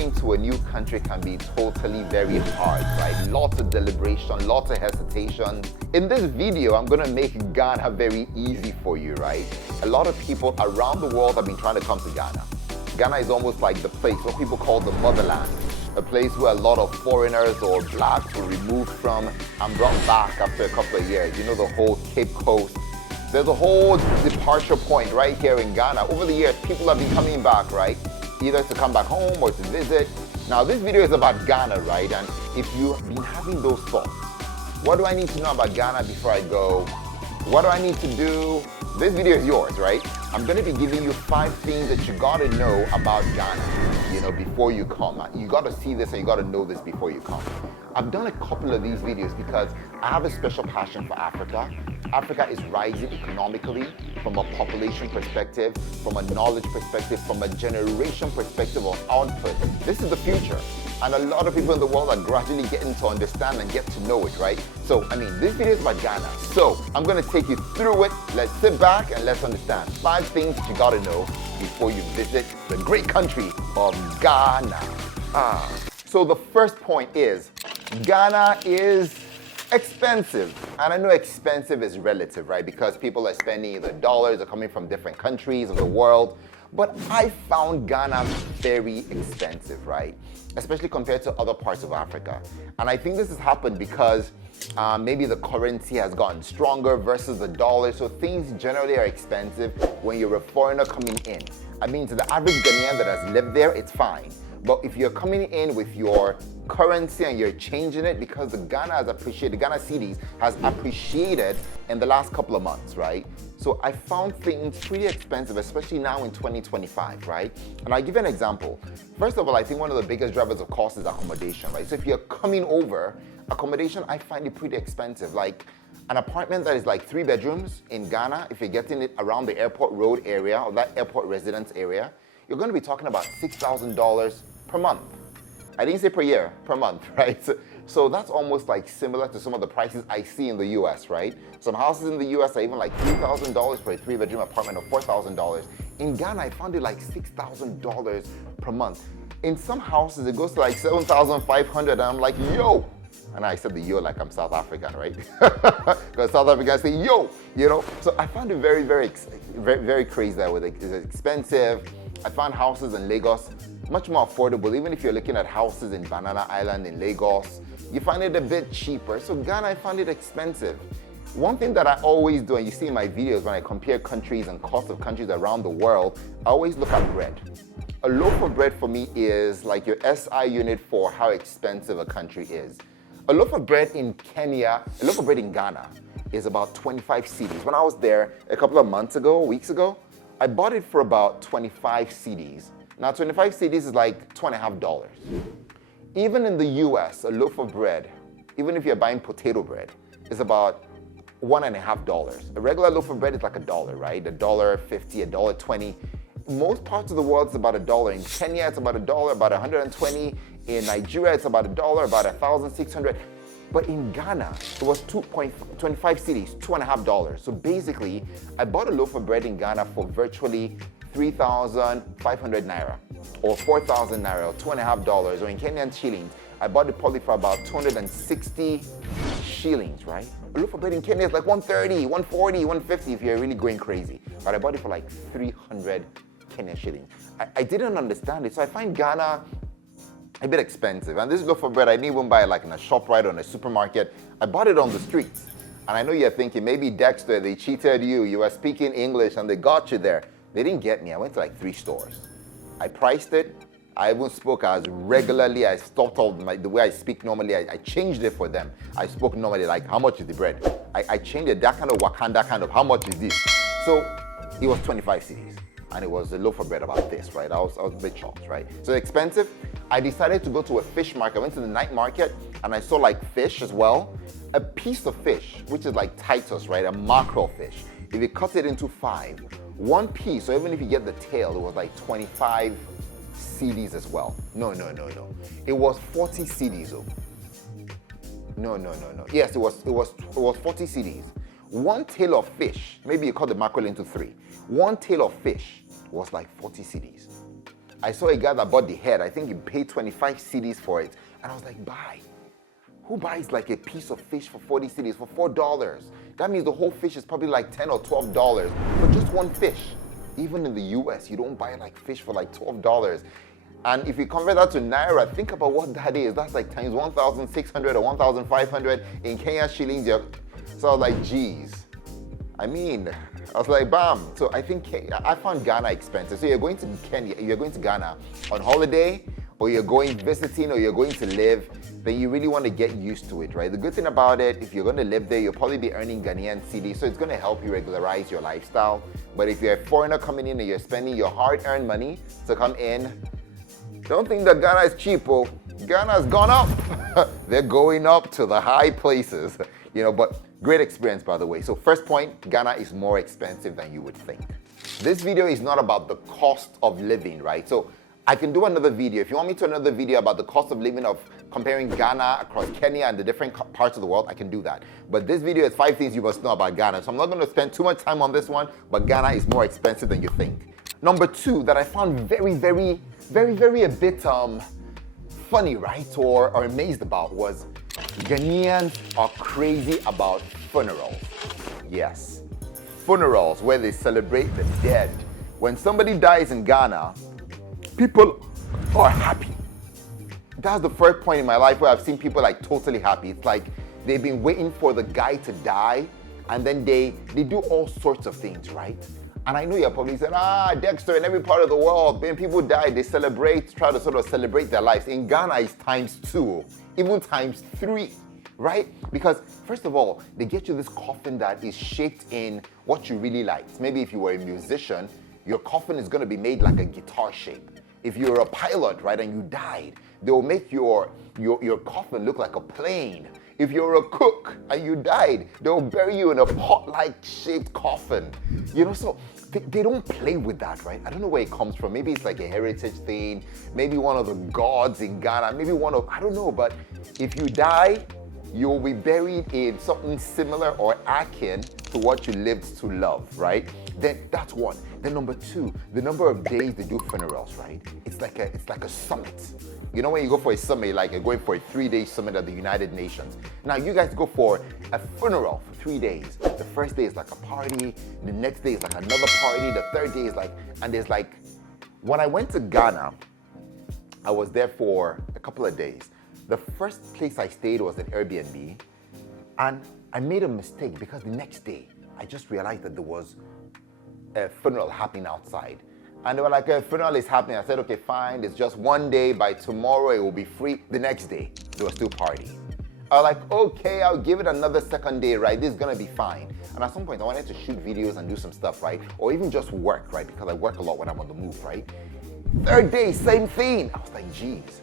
moving to a new country can be totally very hard, right? Lots of deliberation, lots of hesitation. In this video, I'm gonna make Ghana very easy for you, right? A lot of people around the world have been trying to come to Ghana. Ghana is almost like the place, what people call the motherland, a place where a lot of foreigners or blacks were removed from and brought back after a couple of years. You know, the whole Cape Coast. There's a whole departure point right here in Ghana. Over the years, people have been coming back, right? Either to come back home or to visit. Now, this video is about Ghana, right? And if you've been having those thoughts, what do I need to know about Ghana before I go? What do I need to do? This video is yours, right? I'm gonna be giving you 5 things that you gotta know about Ghana, you know, before you come. You gotta see this and you gotta know this before you come. I've done a couple of these videos because I have a special passion for Africa. Africa is rising economically from a population perspective, from a knowledge perspective, from a generation perspective of output. This is the future. And a lot of people in the world are gradually getting to understand and get to know it, right? So, I mean, this video is about Ghana. So, I'm gonna take you through it. Let's sit back and let's understand 5 things that you gotta know before you visit the great country of Ghana. So the first point is, Ghana is expensive. And I know expensive is relative, right? Because people are spending either dollars or coming from different countries of the world. But I found Ghana very expensive, right? Especially compared to other parts of Africa. And I think this has happened because maybe the currency has gotten stronger versus the dollar. So things generally are expensive when you're a foreigner coming in. I mean, to the average Ghanaian that has lived there, it's fine. But if you're coming in with your currency and you're changing it, because the Ghana has appreciated, the Ghana cedis has appreciated in the last couple of months, right? So I found things pretty expensive, especially now in 2025, right? And I'll give you an example. First of all, I think one of the biggest drivers of cost is accommodation, right? So if you're coming over, accommodation, I find it pretty expensive. Like an apartment that is like 3 bedrooms in Ghana, if you're getting it around the airport road area or that airport residence area, you're gonna be talking about $6,000 per month. I didn't say per year, per month, right? So that's almost like similar to some of the prices I see in the US, right? Some houses in the US are even like $3,000 for a 3-bedroom apartment or $4,000. In Ghana, I found it like $6,000 per month. In some houses, it goes to like $7,500 and I'm like, yo! And I said the yo like I'm South African, right? Because South Africans say yo, you know? So I found it very, very crazy that it's expensive. I found houses in Lagos much more affordable. Even if you're looking at houses in Banana Island in Lagos, you find it a bit cheaper. So Ghana, I found it expensive. One thing that I always do, and you see in my videos when I compare countries and cost of countries around the world, I always look at bread. A loaf of bread for me is like your SI unit for how expensive a country is. A loaf of bread in Kenya, a loaf of bread in Ghana is about 25 cedis. When I was there a couple of weeks ago, I bought it for about 25 cedis. Now 25 cedis is like $2.50. Even in the US, a loaf of bread, even if you're buying potato bread, is about $1.50. A regular loaf of bread is like $1, right? $1.50, $1.20. Most parts of the world it's about $1. In Kenya, it's about $1, about 120. In Nigeria, it's about $1, about 1,600. But in Ghana, it was 2.25 cedis, $2.50. So basically, I bought a loaf of bread in Ghana for virtually 3,500 naira, or 4,000 naira, or $2.50, or in Kenyan shillings, I bought it probably for about 260 shillings, right? A loaf of bread in Kenya is like 130, 140, 150 if you're really going crazy. But I bought it for like 300 Kenyan shillings. I didn't understand it, so I find Ghana a bit expensive. And this loaf of bread, I didn't even buy it like in a ShopRite or in a supermarket. I bought it on the streets. And I know you're thinking, maybe Dexter, they cheated you. You were speaking English and they got you there. They didn't get me. I went to like 3 stores. I priced it. I even spoke as regularly. I stopped the way I speak normally. I changed it for them. I spoke normally like, how much is the bread? I changed it, that kind of Wakanda kind of, how much is this? So it was 25 cedis. And it was a loaf of bread about this, right? I was a bit shocked, right? So expensive. I decided to go to a fish market. I went to the night market and I saw like fish as well. A piece of fish, which is like Titus, right? A mackerel fish. If you cut it into 5, one piece, so even if you get the tail, it was like 25 cedis as well. No. It was 40 cedis though. No. Yes, it was 40 cedis. One tail of fish, maybe you cut the mackerel into 3. One tail of fish was like 40 cedis. I saw a guy that bought the head. I think he paid 25 cedis for it. And I was like, buy. Who buys like a piece of fish for 40 cedis for $4? That means the whole fish is probably like $10 or $12 for just one fish. Even in the US, you don't buy like fish for like $12. And if you convert that to Naira, think about what that is. That's like times 1,600 or 1,500 in Kenya shillings. So I was like, geez. I was like, bam. So I think I found Ghana expensive. So you're going to Kenya, you're going to Ghana on holiday, or you're going visiting, or you're going to live, then you really want to get used to it, right? The good thing about it, if you're going to live there, you'll probably be earning Ghanaian cedi, so it's going to help you regularize your lifestyle. But if you're a foreigner coming in and you're spending your hard-earned money to come in, don't think that Ghana is cheap, oh. Ghana's gone up. They're going up to the high places, but great experience, by the way. So first point, Ghana is more expensive than you would think. This video is not about the cost of living, right? So I can do another video. If you want me to do another video about the cost of living of comparing Ghana across Kenya and the different parts of the world, I can do that. But this video is 5 things you must know about Ghana. So I'm not going to spend too much time on this one, but Ghana is more expensive than you think. Number 2 that I found very a bit funny, right? Or amazed about was Ghanaians are crazy about funerals. Yes, funerals where they celebrate the dead. When somebody dies in Ghana, people are happy. That's the first point in my life where I've seen people like totally happy. It's like they've been waiting for the guy to die, and then they do all sorts of things, right? And I know you're probably saying, Dexter, in every part of the world, when people die, they celebrate, try to sort of celebrate their lives. In Ghana, it's ×2, even ×3, right? Because first of all, they get you this coffin that is shaped in what you really like. Maybe if you were a musician, your coffin is going to be made like a guitar shape. If you're a pilot, right, and you died, they'll make your coffin look like a plane. If you're a cook and you died, they'll bury you in a pot-like shaped coffin. So they don't play with that, right? I don't know where it comes from. Maybe it's like a heritage thing. Maybe one of the gods in Ghana. Maybe I don't know. But if you die, you'll be buried in something similar or akin to what you lived to love, right? Then that's one. Then number 2, the number of days they do funerals, right? It's like a summit. When you go for a summit, like you're going for a 3-day summit at the United Nations. Now you guys go for a funeral for 3 days. The first day is like a party. The next day is like another party. The third day is when I went to Ghana, I was there for a couple of days. The first place I stayed was an Airbnb, and I made a mistake because the next day I just realized that there was a funeral happening outside. And they were like, a funeral is happening. I said, okay, fine. It's just one day. By tomorrow, it will be free. The next day, they were still partying. I was like, okay, I'll give it another second day, right? This is going to be fine. And at some point, I wanted to shoot videos and do some stuff, right? Or even just work, right? Because I work a lot when I'm on the move, right? Third day, same thing. I was like, geez.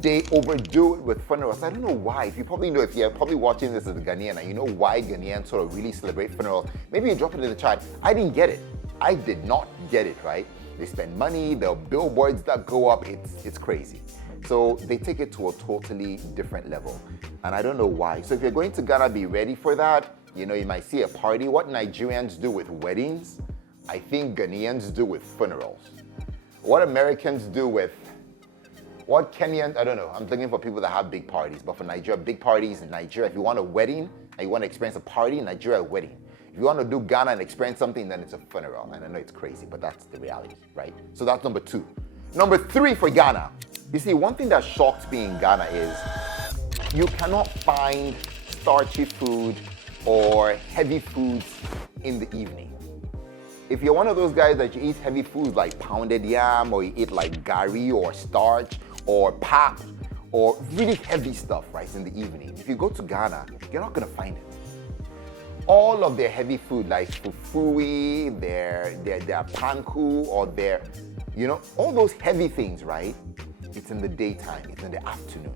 They overdo it with funerals. I don't know why. If you probably know, if you're probably watching this as a Ghanaian and you know why Ghanaians sort of really celebrate funerals, maybe you drop it in the chat. I didn't get it. I did not get it, right? They spend money, the billboards that go up, it's crazy. So they take it to a totally different level. And I don't know why. So if you're going to Ghana, be ready for that. You might see a party. What Nigerians do with weddings, I think Ghanaians do with funerals. What Americans do with, what Kenyans, I don't know. I'm looking for people that have big parties. But for Nigeria, big parties in Nigeria, if you want a wedding and you want to experience a party, Nigeria, a wedding. If you want to do Ghana and experience something, then it's a funeral. And I know it's crazy, but that's the reality, right? So that's number 2. Number 3 for Ghana. You see, one thing that shocked me in Ghana is you cannot find starchy food or heavy foods in the evening. If you're one of those guys that you eat heavy foods like pounded yam, or you eat like gari or starch or pap or really heavy stuff, right, in the evening, if you go to Ghana, you're not going to find it. All of their heavy food, like fufui, their panku, or their, all those heavy things, right? It's in the daytime, it's in the afternoon.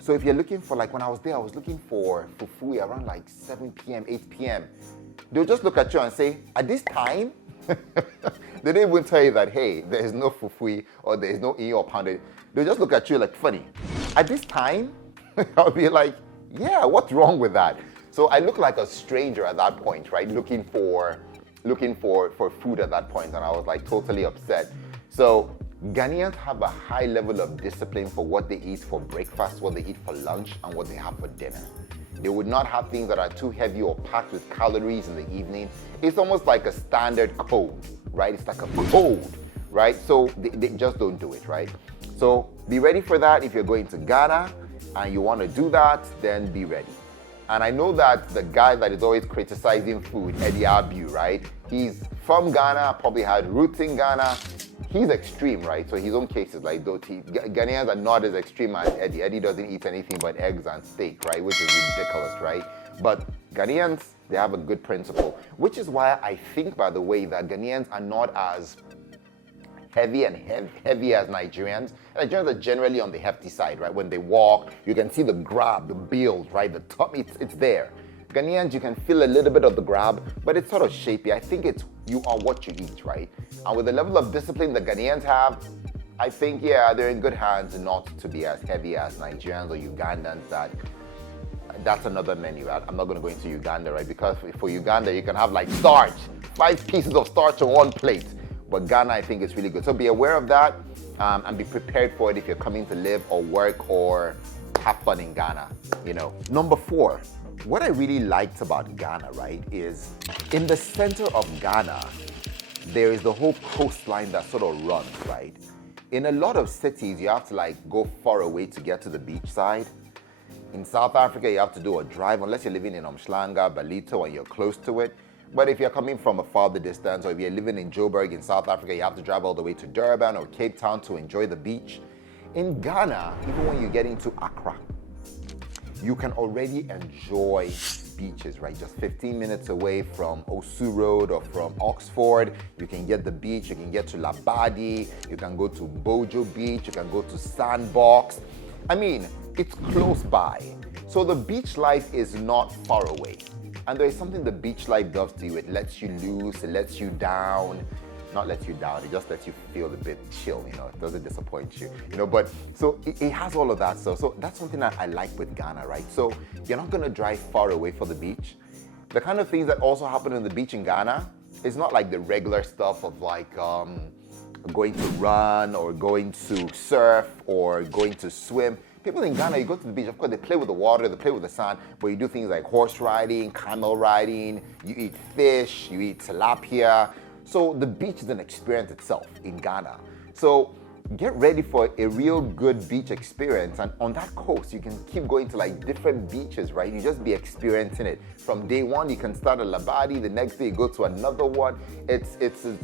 So if you're looking for, like when I was there, I was looking for fufui around like 7 p.m., 8 p.m. They'll just look at you and say, at this time? They don't even tell you that, hey, there is no fufui or there is no iyo or pounded. They'll just look at you like, funny. At this time? I'll be like, yeah, what's wrong with that? So I look like a stranger at that point, right? Looking for food at that point, and I was like totally upset. So Ghanaians have a high level of discipline for what they eat for breakfast, what they eat for lunch, and what they have for dinner. They would not have things that are too heavy or packed with calories in the evening. It's almost like a standard code, right? It's like a code, right? So they just don't do it, right? So be ready for that. If you're going to Ghana and you want to do that, then be ready. And I know that the guy that is always criticizing food, Eddie Abiu, right? He's from Ghana, probably had roots in Ghana. He's extreme, right? So his own case is like, Ghanaians are not as extreme as Eddie. Eddie doesn't eat anything but eggs and steak, right? Which is ridiculous, right? But Ghanaians, they have a good principle, which is why I think, by the way, that Ghanaians are not as heavy as Nigerians. Nigerians are generally on the hefty side, right? When they walk, you can see the grab, the build, right? The top, it's there. Ghanaians, you can feel a little bit of the grab, but it's sort of shapy. I think it's you are what you eat, right? And with the level of discipline the Ghanaians have, I think, yeah, they're in good hands not to be as heavy as Nigerians or Ugandans. That's another menu. I'm not going to go into Uganda, right? Because for Uganda, you can have like starch, 5 pieces of starch on one plate. But Ghana, I think, is really good. So be aware of that and be prepared for it if you're coming to live or work or have fun in Ghana, you know. Number 4, what I really liked about Ghana, right, is in the center of Ghana, there is the whole coastline that sort of runs, right? In a lot of cities, you have to like go far away to get to the beach side. In South Africa, you have to do a drive, unless you're living in Umhlanga, Ballito, and you're close to it. But if you're coming from a farther distance, or if you're living in Joburg in South Africa, you have to drive all the way to Durban or Cape Town to enjoy the beach. In Ghana, even when you get into Accra, you can already enjoy beaches, right? Just 15 minutes away from Osu Road or from Oxford, you can get the beach, you can get to Labadi, you can go to Bojo Beach, you can go to Sandbox. I mean, it's close by. So the beach life is not far away. And there is something the beach life does to you. It lets you loose, it lets you down. Not lets you down, it just lets you feel a bit chill, you know, it doesn't disappoint you, you know, but so it has all of that stuff. So that's something that I like with Ghana, right? So you're not gonna drive far away for the beach. The kind of things that also happen on the beach in Ghana is not like the regular stuff of like going to run or going to surf or going to swim. People in Ghana, you go to the beach, of course, they play with the water, they play with the sand, but you do things like horse riding, camel riding, you eat fish, you eat tilapia. So the beach is an experience itself in Ghana. So get ready for a real good beach experience. And on that coast, you can keep going to like different beaches, right? You just be experiencing it. From day one, you can start at Labadi. The next day, you go to another one. It's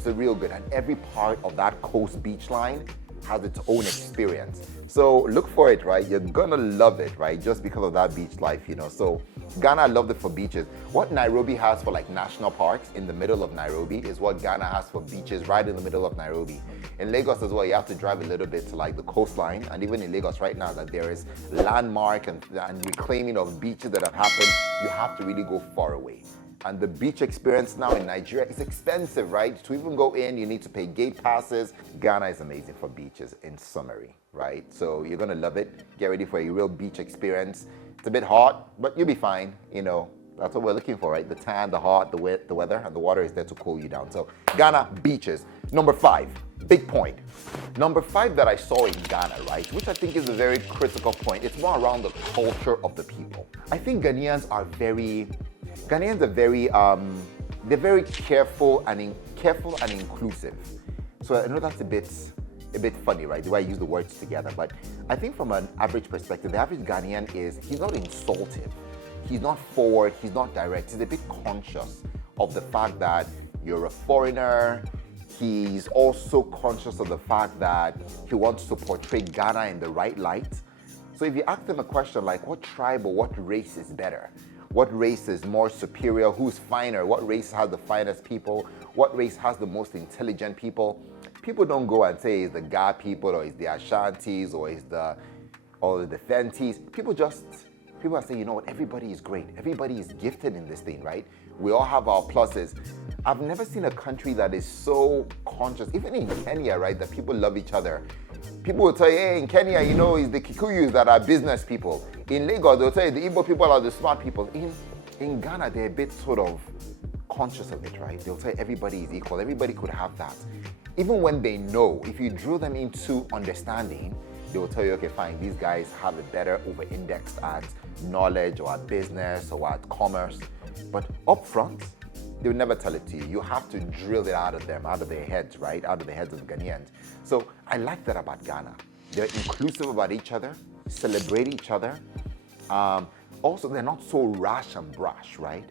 a real good. And every part of that coast beach line has its own experience. So look for it, right? You're gonna love it, right? Just because of that beach life, you know. So Ghana, I loved it for beaches. What Nairobi has for like national parks in the middle of Nairobi is what Ghana has for beaches right in the middle of Nairobi. In Lagos as well, you have to drive a little bit to like the coastline. And even in Lagos right now, that there is landmark and reclaiming of beaches that have happened, you have to really go far away. And the beach experience now in Nigeria is expensive, right? To even go in, you need to pay gate passes. Ghana is amazing for beaches in summary, right? So you're gonna love it. Get ready for a real beach experience. It's a bit hot, but you'll be fine. You know, that's what we're looking for, right? The tan, the hot, the weather, and the water is there to cool you down. So Ghana, beaches. Number 5, big point. Number 5 that I saw in Ghana, right, which I think is a very critical point. It's more around the culture of the people. I think Ghanaians are very, they're very careful and inclusive. So I know that's a bit funny, right? The way I use the words together. But I think from an average perspective, the average Ghanaian he's not insultive. He's not forward, he's not direct. He's a bit conscious of the fact that you're a foreigner. He's also conscious of the fact that he wants to portray Ghana in the right light. So if you ask him a question like, what tribe or what race is better? What race is more superior? Who's finer? What race has the finest people? What race has the most intelligent people? People don't go and say it's the Ga people or it's the Ashantis or it's the Fentis. People are saying, you know what, everybody is great. Everybody is gifted in this thing, right? We all have our pluses. I've never seen a country that is so conscious, even in Kenya, right, that people love each other. People will tell you, hey, in Kenya, you know, it's the Kikuyus that are business people. In Lagos, they'll tell you the Igbo people are the smart people. In Ghana, they're a bit sort of conscious of it, right? They'll say everybody is equal. Everybody could have that. Even when they know, if you drill them into understanding, they will tell you, okay, fine, these guys have a better over-indexed at knowledge or at business or at commerce. But up front, they will never tell it to you. You have to drill it out of them, out of their heads, right? Out of the heads of the Ghanaians. So I like that about Ghana. They're inclusive about each other, celebrate each other. Also, they're not so rash and brash, right?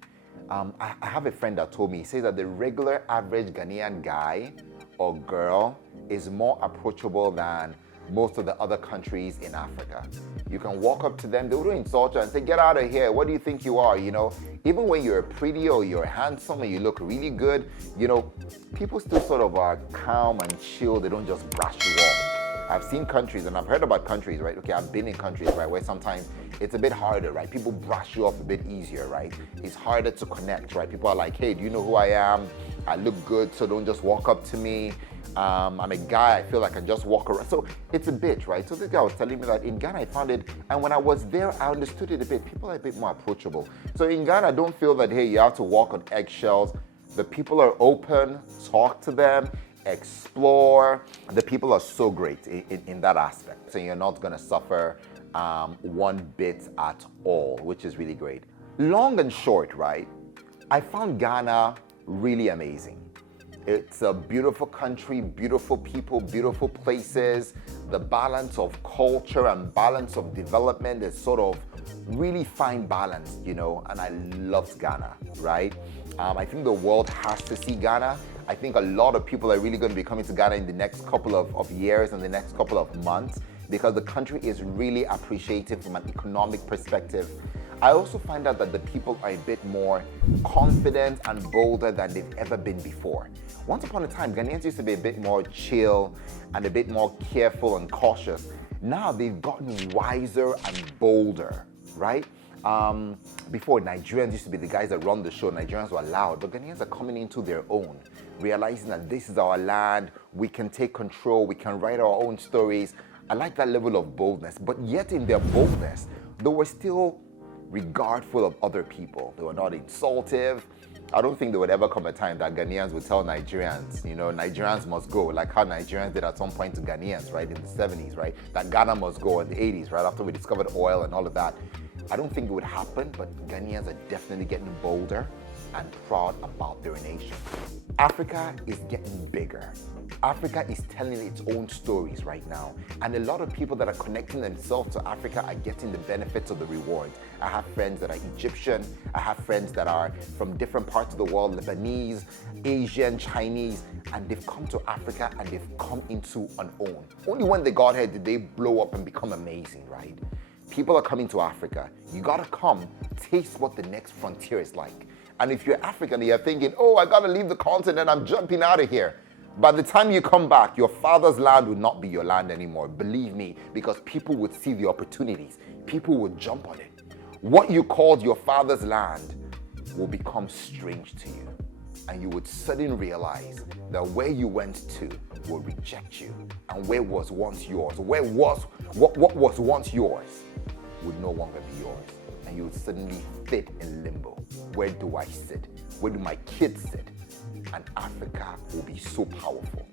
I have a friend that told me, he says that the regular average Ghanaian guy or girl is more approachable than most of the other countries in Africa. You can walk up to them, they will insult you and say, get out of here, what do you think you are, you know? Even when you're pretty or you're handsome and you look really good, you know, people still sort of are calm and chill, they don't just brush you off. I've seen countries and I've heard about countries, right? Okay, I've been in countries, right, where sometimes it's a bit harder, right? People brush you off a bit easier, right? It's harder to connect, right? People are like, hey, do you know who I am? I look good, so don't just walk up to me. I'm a guy, I feel like I can just walk around. So it's a bit, right? So this guy was telling me that in Ghana I found it, and when I was there, I understood it a bit. People are a bit more approachable. So in Ghana, don't feel that, hey, you have to walk on eggshells. The people are open, talk to them, explore. The people are so great in that aspect. So you're not gonna suffer one bit at all, which is really great. Long and short, right? I found Ghana really amazing. It's a beautiful country, beautiful people, beautiful places. The balance of culture and balance of development is sort of really fine balance, you know, and I love Ghana, right? I think the world has to see Ghana. I think a lot of people are really going to be coming to Ghana in the next couple of years and the next couple of months because the country is really appreciated from an economic perspective. I also find out that the people are a bit more confident and bolder than they've ever been before. Once upon a time, Ghanaians used to be a bit more chill and a bit more careful and cautious. Now they've gotten wiser and bolder, right? Before, Nigerians used to be the guys that run the show. Nigerians were loud, but Ghanaians are coming into their own, realizing that this is our land, we can take control, we can write our own stories. I like that level of boldness, but yet in their boldness, they were still regardful of other people. They were not insultive. I don't think there would ever come a time that Ghanaians would tell Nigerians, you know, Nigerians must go, like how Nigerians did at some point to Ghanaians, right, in the 70s, right? That Ghana must go in the 80s, right, after we discovered oil and all of that. I don't think it would happen, but Ghanaians are definitely getting bolder and proud about their nation. Africa is getting bigger. Africa is telling its own stories right now. And a lot of people that are connecting themselves to Africa are getting the benefits of the rewards. I have friends that are Egyptian. I have friends that are from different parts of the world, Lebanese, Asian, Chinese, and they've come to Africa and they've come into an own. Only when they got here did they blow up and become amazing, right? People are coming to Africa. You gotta come, taste what the next frontier is like. And if you're African, you're thinking, oh, I gotta leave the continent, I'm jumping out of here. By the time you come back, your father's land will not be your land anymore. Believe me, because people would see the opportunities. People would jump on it. What you called your father's land will become strange to you. And you would suddenly realize that where you went to will reject you. And where was once yours, what was once yours would no longer be yours. And you would suddenly sit in limbo. Where do I sit? Where do my kids sit? And Africa will be so powerful.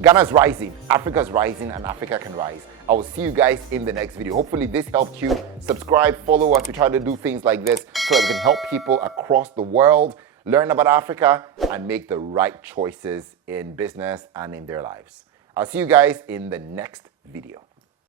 Ghana's rising, Africa's rising, and Africa can rise. I will see you guys in the next video. Hopefully this helped you. Subscribe, follow us. We try to do things like this so that we can help people across the world learn about Africa and make the right choices in business and in their lives. I'll see you guys in the next video.